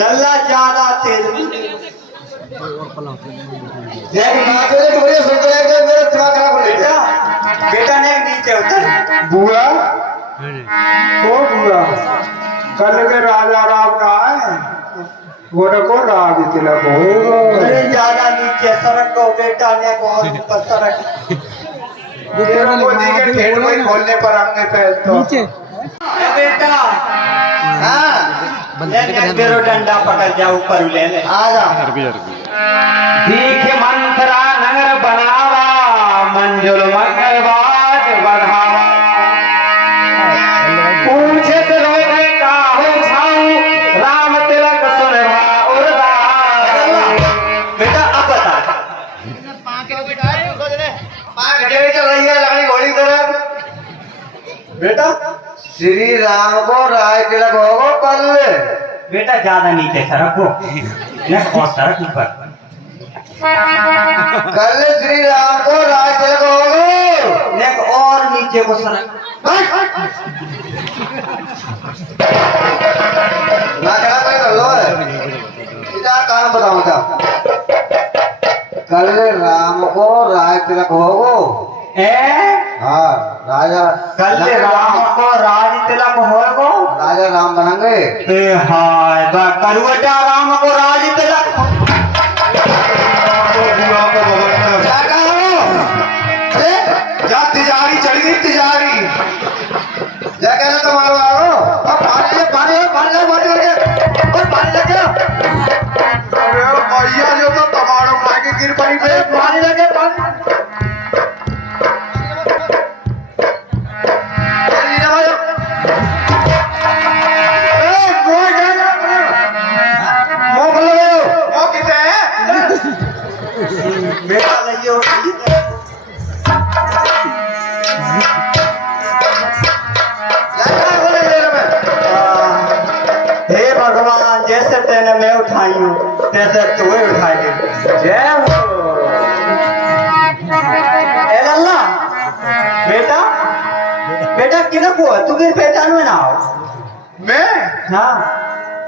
लल्ला ज्यादा तेज बेटा बेटा ने नीचे उतर बुआ ओ बुआ कल के राजा राम का है वो को राज तिलक होएगा। अरे ज्यादा नीचे सड़क को बेटा ने बहुत ऊपर सड़क तेरा मोदी के ठेठ में खोलने पर हमने पहल तो बेटा हाँ ले बेरो डंडा पकड़ जा ऊपर ले ले आ जा दीख मंत्रा नगर बनावा मंजुल मंगलबाज बढ़ावा पूछे तो लोग काहू छाऊ राम तिलक सुनवा उर्दा। बेटा अब बता चल रही है लकड़ी घोड़ी तरफ बेटा श्री राम को राय तिलक होगो कल। बेटा ज्यादा नीचे सरको न और सड़क ऊपर कल श्री राम को राय तिलक होगो नेक और नीचे को सड़क ना चला कोई कर लो इधर काम बताऊं था कल राम को राय तिलक होगो हाँ राजा कल राम को राज तिलक होगो राजा राम बनेंगे। हाय करवटा राम को राज तिलक जा तिजारी चढ़ गई तिजारी क्या कहना तुम्हारो आओ अब पानी लगे अरे भैया जो तो टमाटो खा के गिर पड़ी बे पानी लगे पानी बेटा लइयो हे भगवान जैसे तेने मैं उठाई हूँ तैसे तू ही उठाई दे जय हो ए लल्ला बेटा बेटा किधर को तू भी पहचान में ना हो मैं हाँ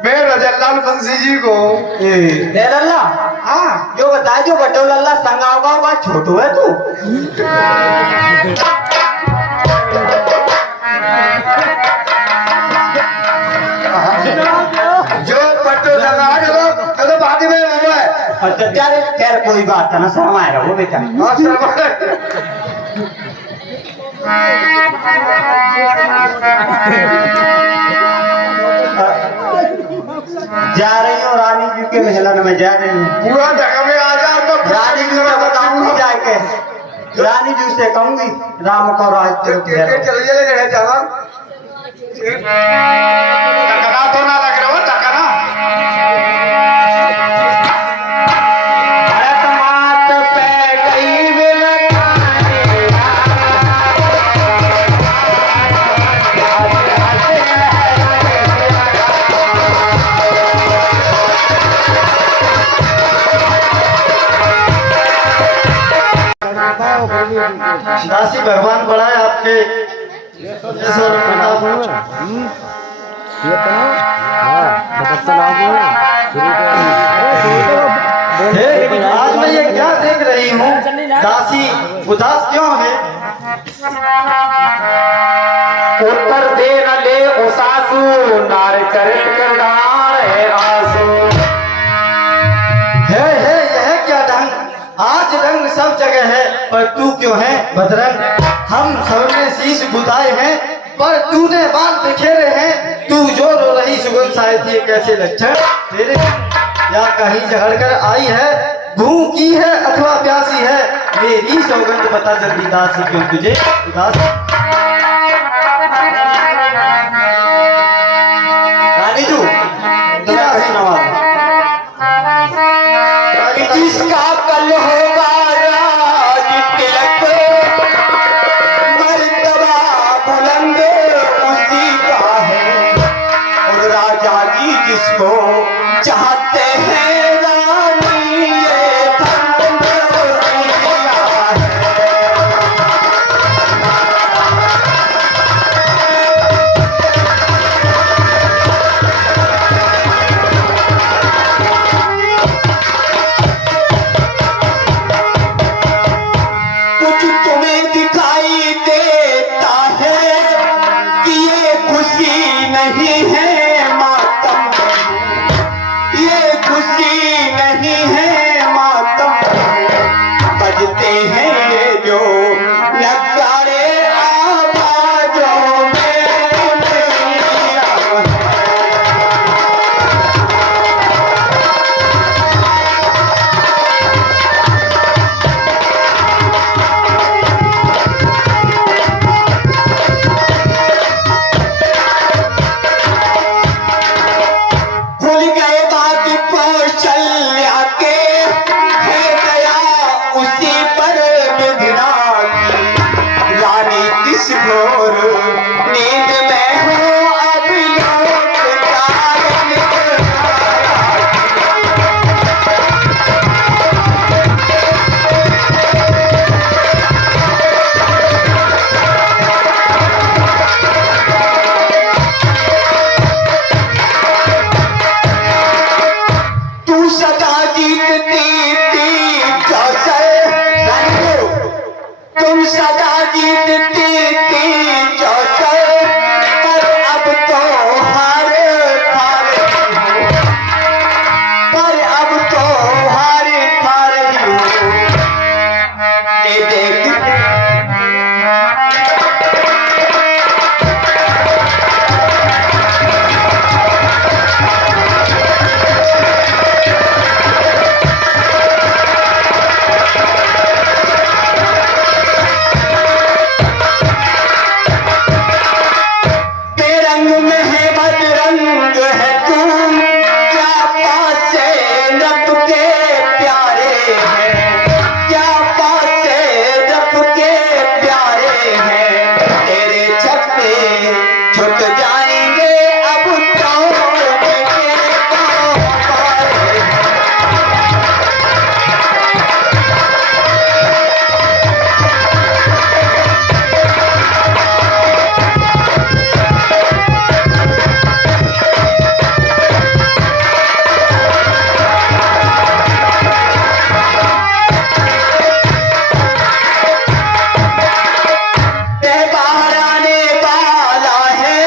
रजनलाल बंसी जी को ए लल्ला हाँ जो बताए जो बटो लल्ला संगाव का छोटू है तू जो पट्टो लगा तो बाद में हुआ है। अच्छा चल खैर कोई बात ना शर्माए रहो बेटा हाँ, शर्मा। जा रही हूँ रानी जी के महलन में जा रही हूँ पूरा जगह में आ जाओ तो रानी जी को बताऊंगी जाके रानी जी से कहूंगी राम को राज तिलक दे दो। चलिए ले रहे चला टकरा तो ना लग रहा हो टकरा मात पे गई दासी भगवान बड़ा है आपके आज मैं ये क्या देख रही हूँ दासी उदास क्यों है उत्तर दे न ले उसासू नार चरित करदार है आंसू है यह क्या ढंग आज रंग सब जगह है पर तू क्यों है बदरंग हम सबने शीश बुताए हैं पर तूने बाल बिखेरे हैं तू जो रो रही सुगन साहित्य कैसे लक्षण तेरे या कहीं झगड़ कर आई है भूखी है अथवा प्यासी है मेरी सौगंध बता जल्दी दासी क्यों तुझे उदास रानी तू जिसका कल होगा राज तिलक मर्तबा बुलंद उसी का है और राजा जी जिसको चाहते हैं रानी ये फंद उसी का है। नहीं है मातम, ये खुशी नहीं है मातम, बजते हैं ये जो नगाड़े आवाजों में दुनिया है। भूल गए बात कौशल्या के, है दया उसी पर विधिना की। रानी किस घोर नींद में हो अब लोक जागरण कराया। तू सदा जीतती थी जैसे रंगो, तुम सदा जीतती थी जैसे, पर अब तो हार खा रही हो, पर अब तो हार खा रही हो। ये देख बेरंग में है बदरंग है तू, क्या पासे रब के प्यारे हैं, क्या पासे रब के प्यारे हैं। तेरे छक्के छुट जाएंगे अब तो के पाँव मारे हैं। बाहर आने वाला है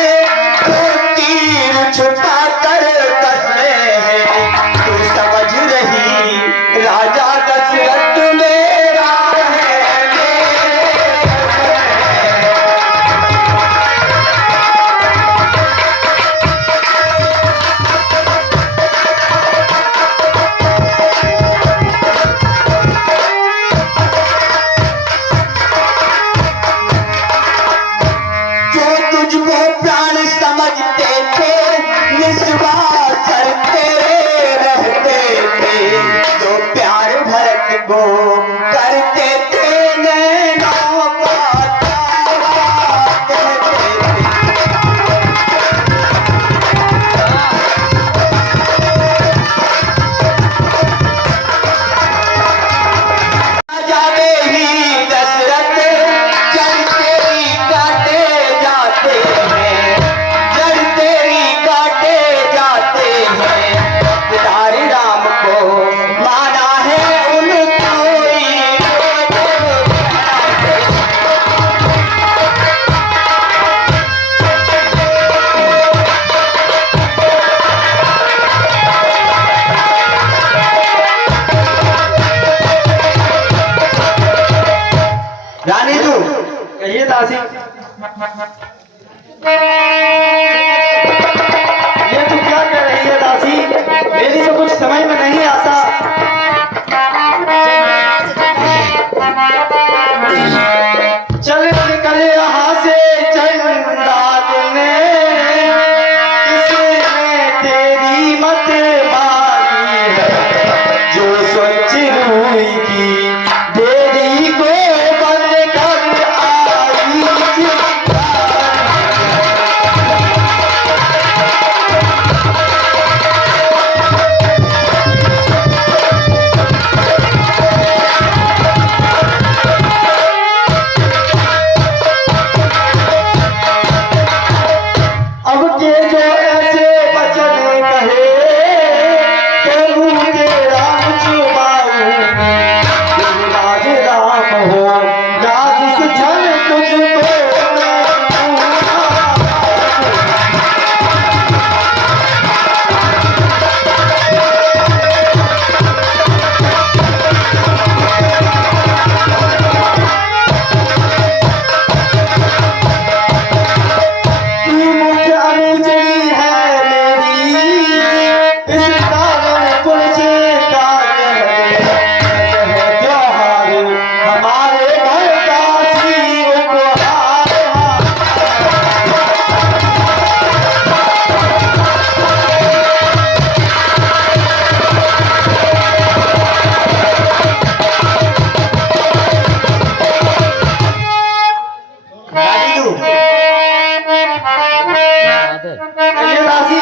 ये दासी,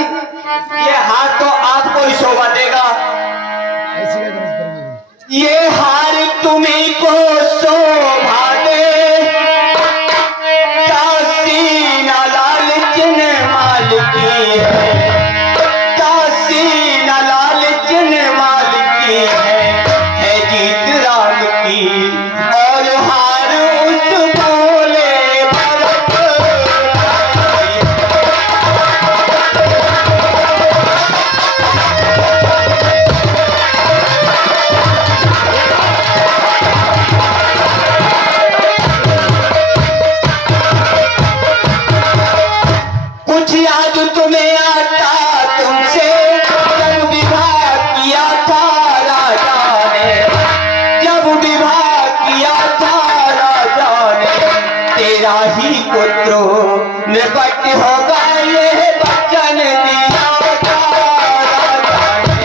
ये हार तो आपको ही शोभा देगा। ये हार तुम्हीं को शोभा दे, दासी ना लालचन माल की है, दासी ना लालचन माल की है जीत राम की। और हार उस भोले भरत की। कुछ याद तुम्हें आता तुमसे, जब विवाह किया था राजा ने, जब विवाह किया था राजा ने, तेरा ही पुत्र निपट होगा ये वचन दिया था राजा ने।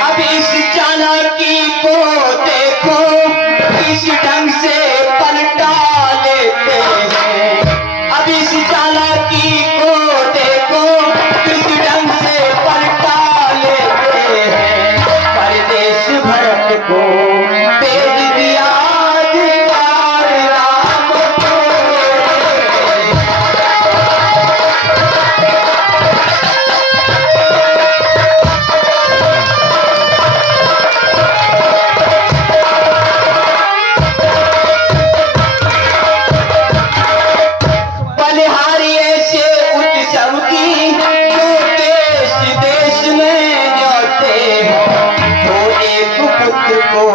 अब इस चालाकी को देखो, किस ढंग से पलटा लेते हैं। अब इस चालाकी को देखो, किस ढंग से पलटा लेते हैं। परदेश भरत को भेज दिया अधिकार राम को। बलिहारी ऐसे उत्सव की, जो देश देश में न्योते हो, तो एक पुत्र को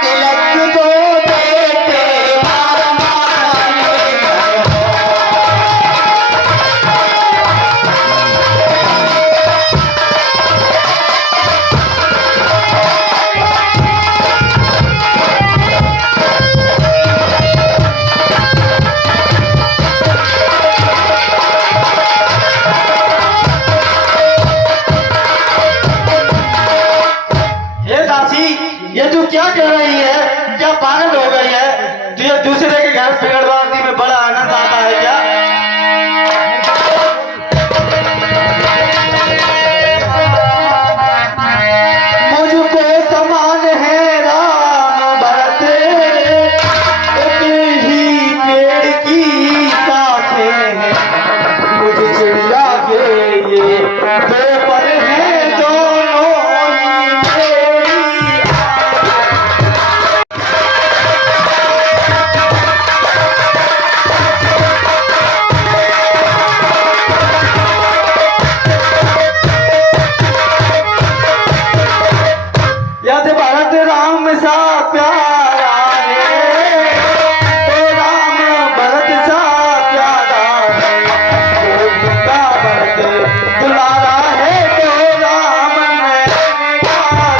तिलक दो बेटे मामा ले गए हो। हे दासी, ये तू क्या कह रही है? क्या पागल हो गई है? तुझे दूसरे के घर बिगड़वाने में बड़ा आनंद आता है क्या? मुझको समान है राम भरत, एक ही पेड़ की शाखें हैं। मुझे चिड़िया के ये दो पर हैं, दोनों ही मेरी यद भरत राम सा प्यारा है, तो राम भरत सा प्यारा है। गोविंदा भरत दुलारा है, तो राम मैंने गाया।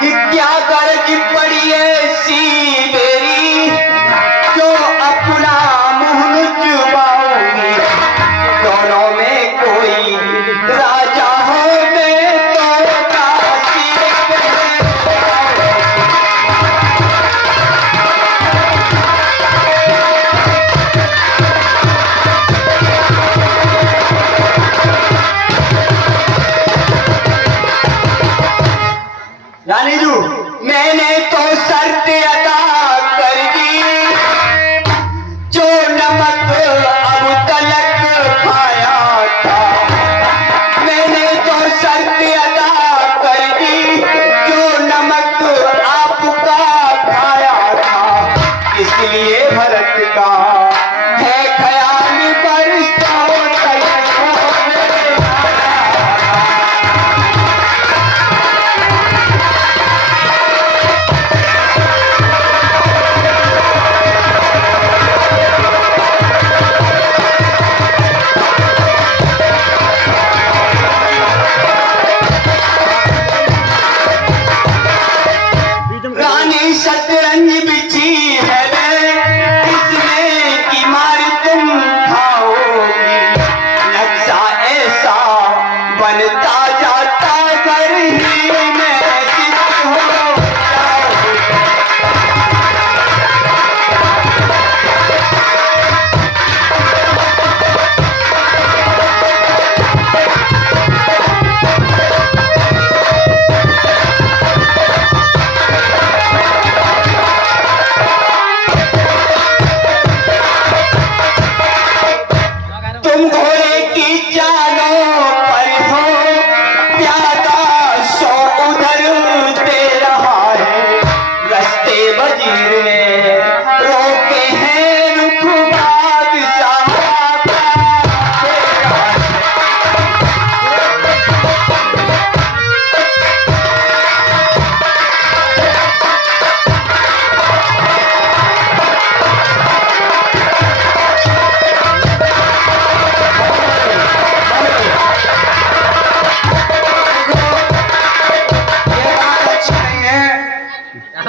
कि क्या गरज पड़ी ऐसी मेरी, जो अपना मुँह न चुबाऊंगी। दोनों में कोई राजा हो, मैं तो काशी कहलाऊंगी। रानी जू, मैंने तो शर्त अदा कर दी, जो नमक अब तलक खाया था। मैंने तो शर्त अदा कर दी, जो नमक आपका खाया था। इसलिए भरत का है ख्याल बरसों तक हो मेरे आया।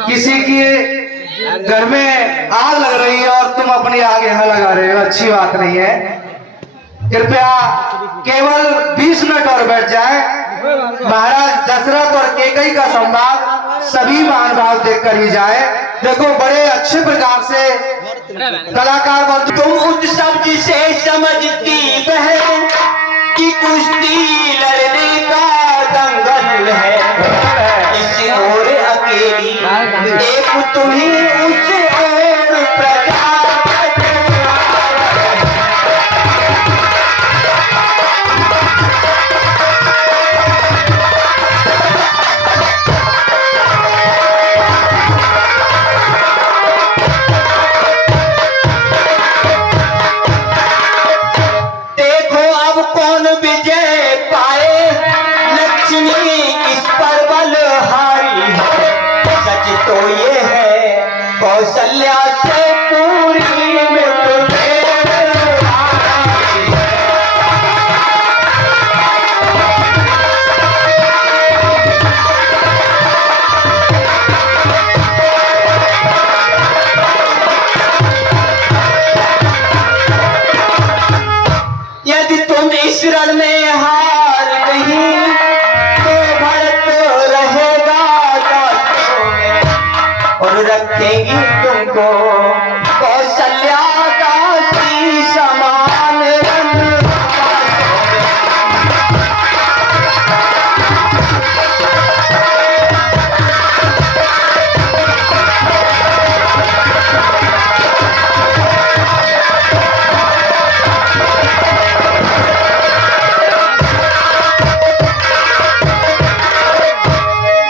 किसी की घर में आग लग रही है और तुम अपनी आग यहाँ लगा रहे हो, अच्छी बात नहीं है। कृपया केवल 20 मिनट और बैठ जाए। महाराज दशरथ और केकई का संवाद सभी महानुभाव देखकर ही जाए। देखो बड़े अच्छे प्रकार से कलाकार बन। तुम उस शब्द से समझती बहन कि कुश्ती लड़ने का दंगल है। इस ओर अकेली एक तुम्ही उस ओर प्रजा। कौशल्या से पूरी में यदि तुम इस रण में हार नहीं तो भरत रहेगा और रखेंगी तुमको कौशल्या दासी समान रंग।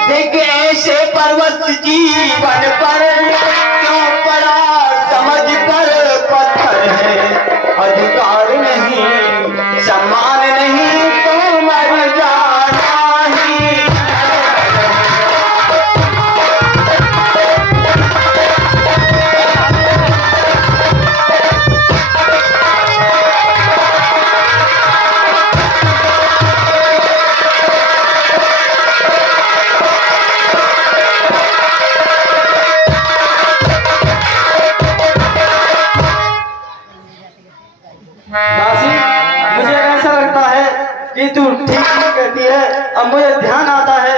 देख ऐसे पर्वत जीवन पर क्यों पड़ा समझ कर पत्थर है। अधिकार नहीं सम्मान नहीं तो मर जाना ही। दासी, मुझे ऐसा लगता है कि तू ठीक नहीं कहती है। अब मुझे ध्यान आता है।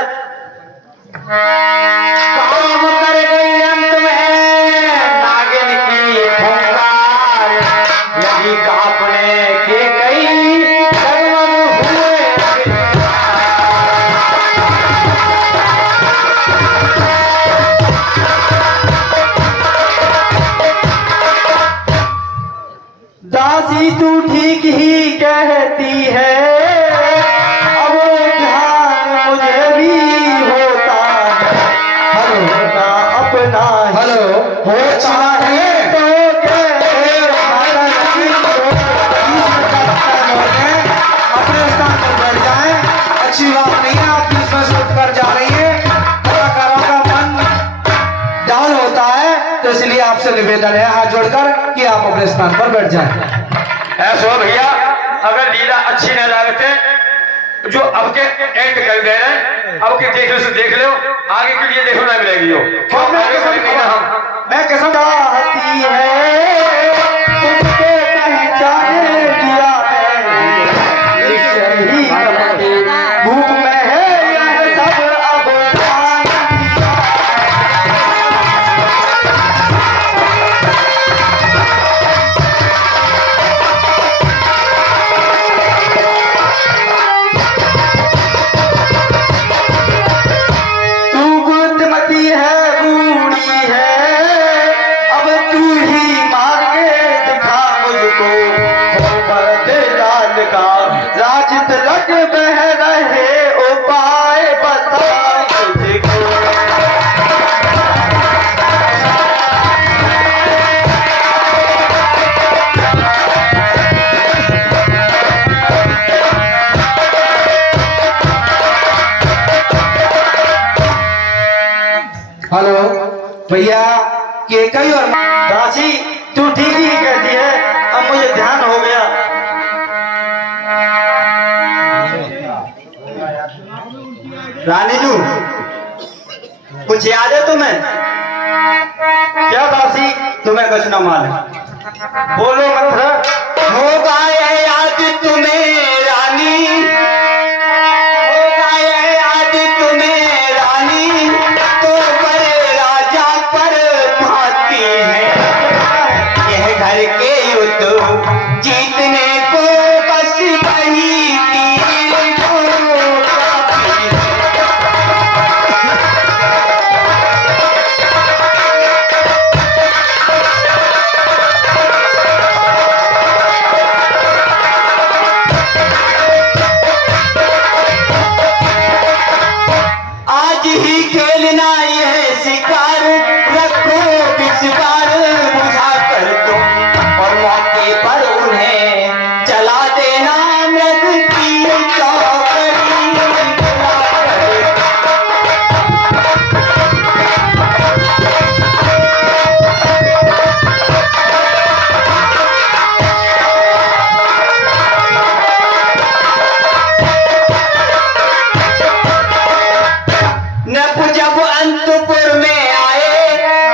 काम कर गई अंत में नागिन की फुंकार। यदि कांपने के कई डगमग हुए दासी तू ठीक ही कहती है। अब ध्यान मुझे भी होता है। अपना अपना ही हेलो होता है तो अपने स्थान पर बैठ जाएं। अच्छी बात नहीं है, आप बीच में से उठकर जा रही है। कलाकारों का मन डाउन होता है, तो इसलिए आपसे निवेदन है हाथ जोड़कर कि आप अपने स्थान पर बैठ जाएं। ऐसा भैया, अगर लीला अच्छी न लगते जो अब के एंड कर दे रहे हैं, अब के देख लो से देख लो, आगे के लिए देखो ना मिलेगी हो। मैं कसम चाहती है तुझको पहचाने दिया मैंने। भूख में है यह सब अब जान दिया। तू बुद्धिमती है बूढ़ी है। अब तू ही मार के दिखा मुझको हो भरत लाल का राज तिलक बह रहे उपाय बता तुझको। हेलो भैया, केकई और दासी तू ठीक ही कहती है। अब मुझे ध्यान हो गया। रानी जू कुछ याद है तुम्हें? क्या दासी? तुम्हें कुछ न मालूम? बोलो मंत्र। होगा ये याद तुम्हें रानी, होगा ये याद तुम्हें रानी, तो बड़े राजा पर भाती है। यह घर के युद्ध जीतने को बस वही तीर को काफी है। आज ही खेलना यह शिकार, रखो विस्वार बुझा कर तुम, और मौके पर उन्हें चला देना मृग की चौकड़ी बुला कर। नभ जब अंतपुर में आए,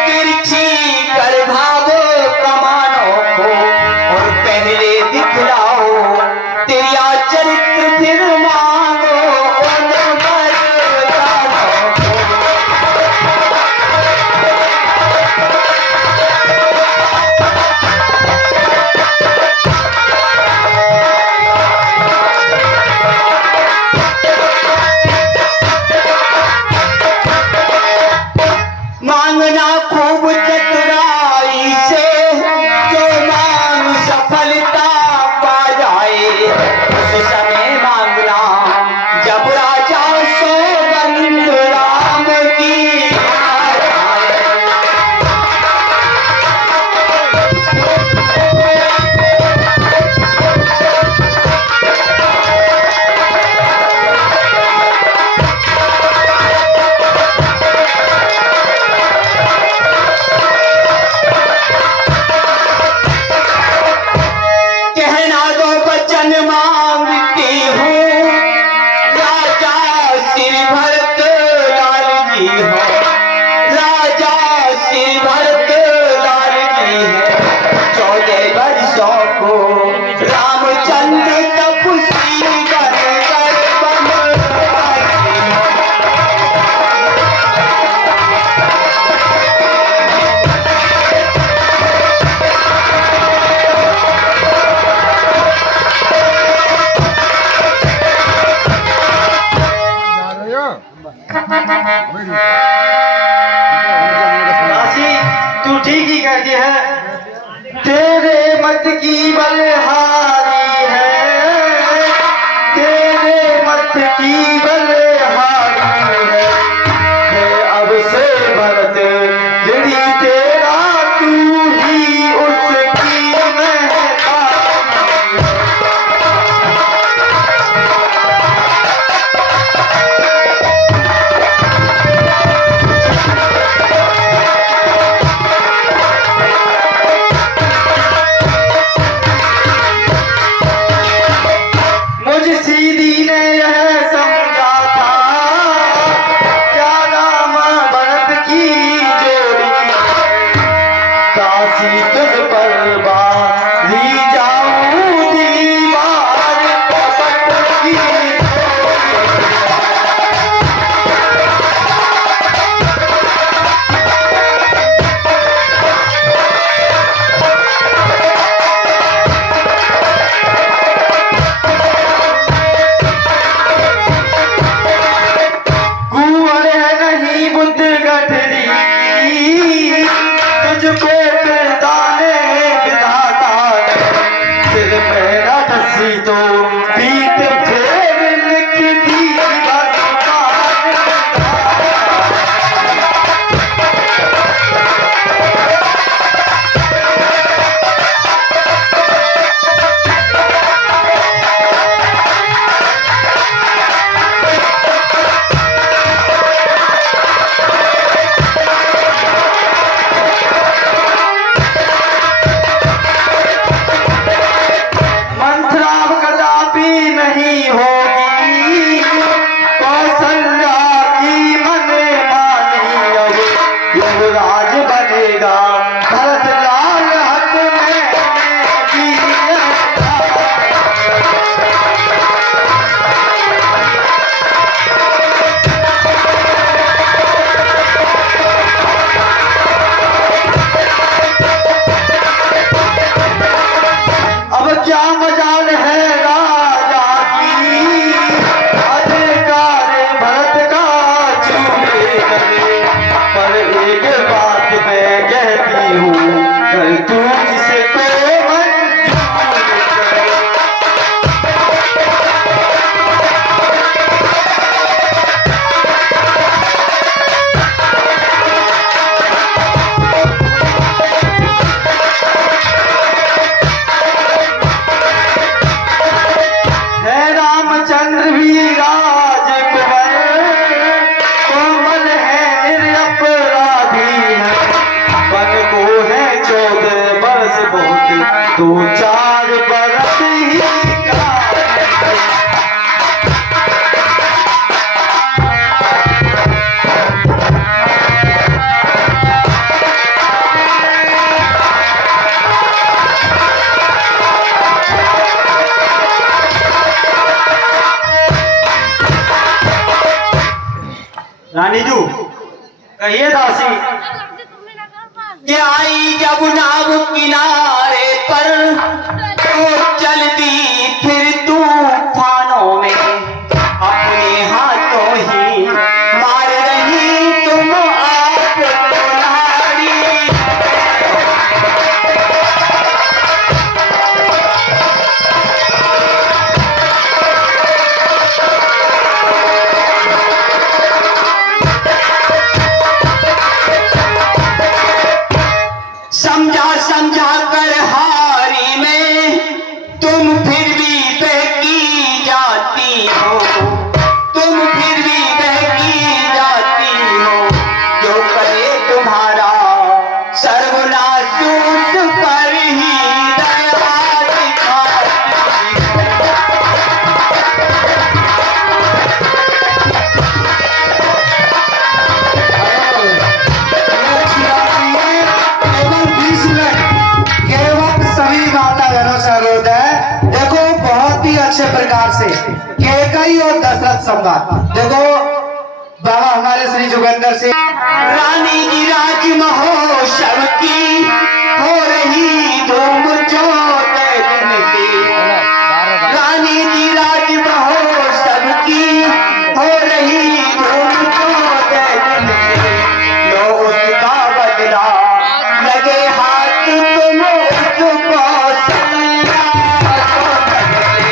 तिरछी कर भागो कमानों को, और पहले दिखलाओ तेरा चरित्र, फिर मांगो उन वरदानों को। मांगना खूब चतुराई से, जो मांग सफलता पा जाए, उस समय मांगना जब राजा सौगंध राम की आ जाए। कहना दो बचन मांगती हूँ, राजा श्री भरत लाल जी हो, राजा श्री भरत लाल जी है। 14 वर्षों को रामचंद्र तपस्वी बनकर बनवासी हो। दासी तू ठीक ही कहती है। तेरे मत की बलहारी है, तेरे मत की बलहारी है अब से भरत यदि तेरा, तू ही उसकी मेहरबानी है। अब राज बनेगा भरत लाल हाथ में दिया। अब क्या मजाल है राजा की, अधिकार भरत का चूमे करे। पर एक बात मैं कहती हूँ, कर तू जिसको मंजूर करे। है रामचंद्र भी राजकुमार, कोमल है निरपराधी है। बन को है 14 बरस बहुत, 2-4 बरस ही का है। रानी जू कहिए दासी। कि आई जब नाव किनारे पर तो चलती फिर तूफानों में, अपने हाथों ही मार रही तुम आप को नारी। समझा समझा कर हारी में तुम फिर भी बहकी जाती हो, तुम फिर भी बहकी जाती हो। जो करे तुम्हारा सर्वनाश उस पर ही दया दिखाती हो। केवल 20 मिनट, केवल सभी माता बहनों से अनुरोध है। देखो बहुत ही अच्छे प्रकार से केकई और दशरथ संवाद, देखो बाबा हमारे श्री जोगिंदर से रानी की राज महोत्सव की हो रही धूम 14 दिन से। रानी की राज महोत्सव की हो रही धूम 14 दिन से। लो उसका बदला लगे हाथ तुम उसको सल्ला को बदले।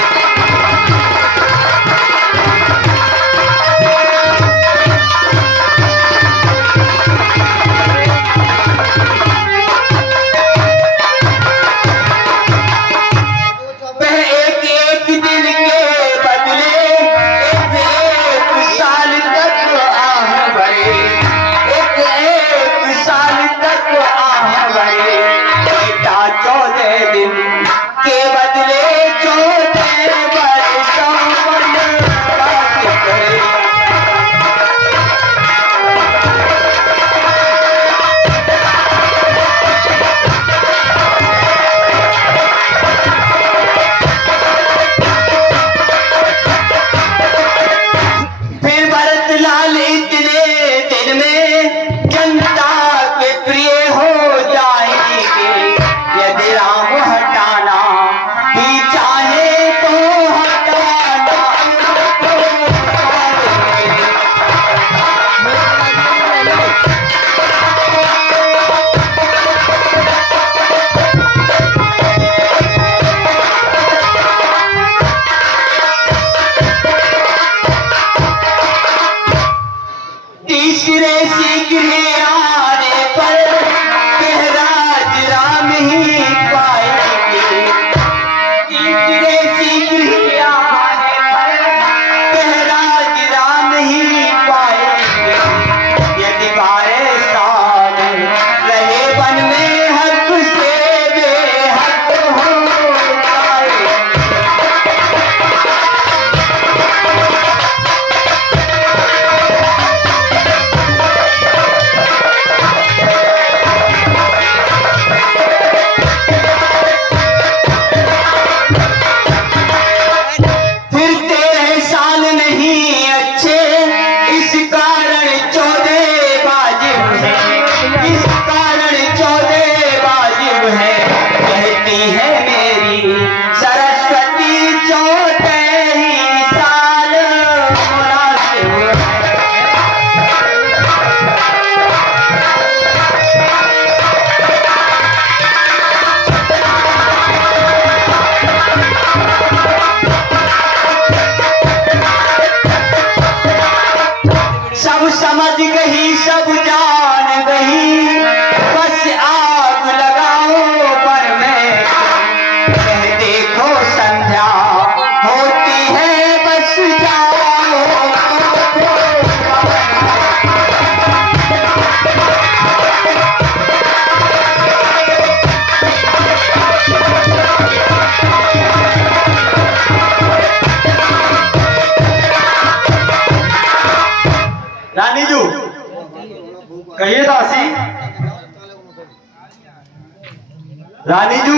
रानी जू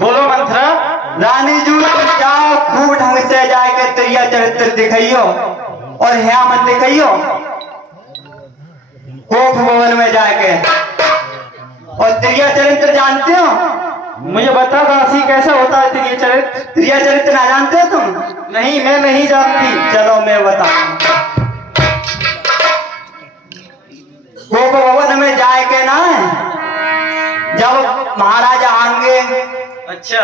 बोलो मंथरा। रानी जू तुम जाओ खूब ढंग से जाके त्रिया चरित्र दिखाइयो और यहाँ मत दिखाइयो। कोप भवन में जाके और त्रिया चरित्र जानते हो? मुझे बता दासी कैसा होता है तेरी चरित्र? त्रिया चरित्र ना जानते हो तुम? नहीं, मैं नहीं जानती। चलो मैं बताऊं। कोप भवन में जाके ना जब महाराजा आएंगे अच्छा,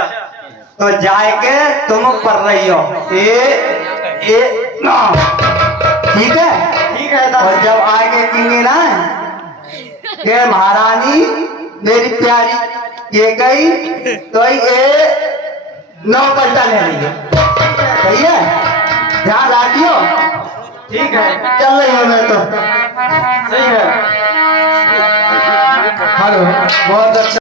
तो जाके तुम पढ़ रही हो ए ना, ठीक है? ठीक है और दासी। जब आगे कहेंगे ना कि महारानी मेरी प्यारी ये गई तो ये नौ पलटा ले रही है, सही है? ध्यान रखियो। ठीक है, चल रही हूँ मैं तो। सही है। हेलो, बहुत अच्छा।